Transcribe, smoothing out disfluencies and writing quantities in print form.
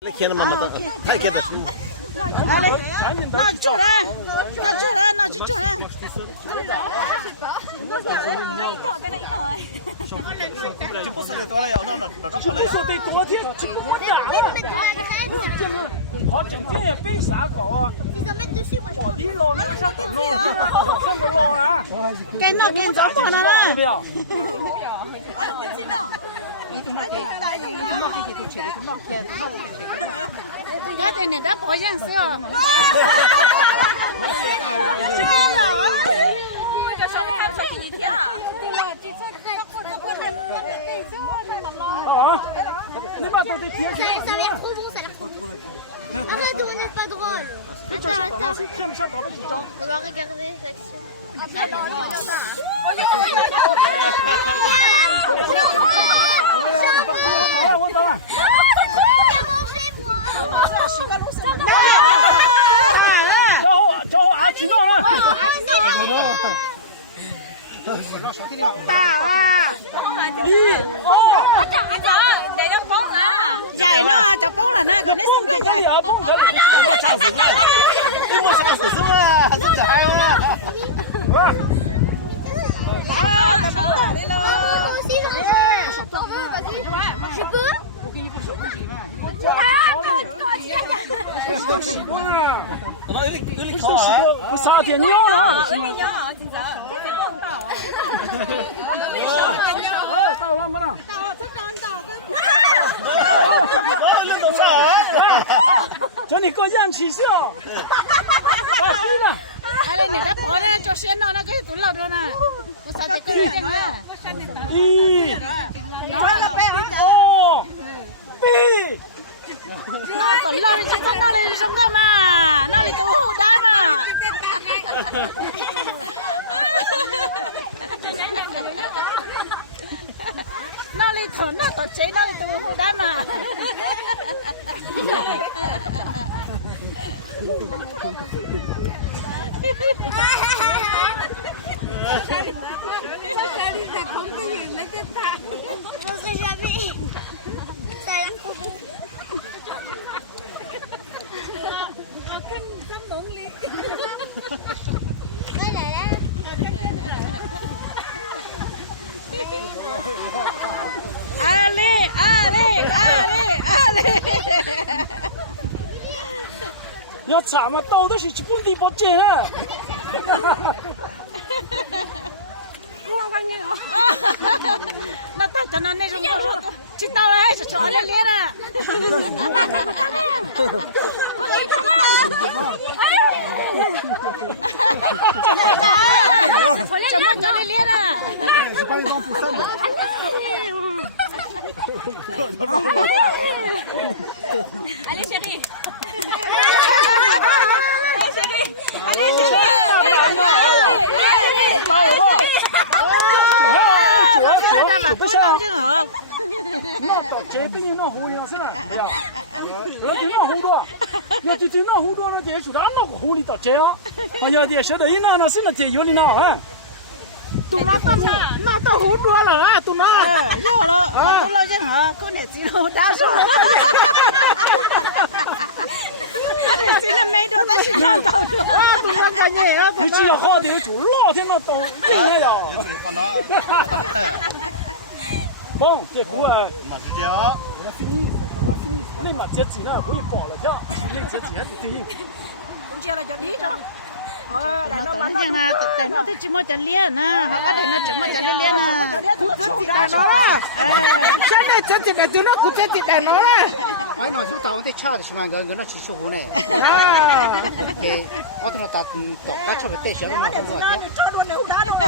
那天了嘛，太开的书。赶紧的去照。怎么？这不说得多天，这不我打了。这个好整天也没啥搞啊。给那给着过了啦。好像是哦。啊！你把它的贴上。Ça a l'air trop bon, ça a l'air trop bon. Arrête, on n'est pas drôle. On va regarder les actions.撒点尿了，有点尿啊，今朝得蹦到。叫你搞氧气笑。咦，穿了背啊！哦，背。那里什么嘛？那里有后单嘛？那里头那到谁那里都有后单嘛？要查嘛，到的是去工地保证啊。那大家那种我说，知道了还是穿了脸了。Allez chérie. 不像，那到这边那湖里那是呢，不要，那就那湖多，要就那湖多那就就那个湖里到这样，还要点晓得一那是那这有的那啊，那到湖多了啊，都那。啊。老人啊，过年之后打手。哇，都那干嘢啊，都你只要好点就老天那都硬了呀。bon， 这股啊，嘛是这样。你嘛这几呢，我也包了家，你这几还得对应。怎么讲练呢？怎么讲练呢？带脑了，现在这个就那股这带脑了。哎，那是早得吃的，喜欢跟那去学呢。啊。对，我这打打出来带小的。那你超多牛大多。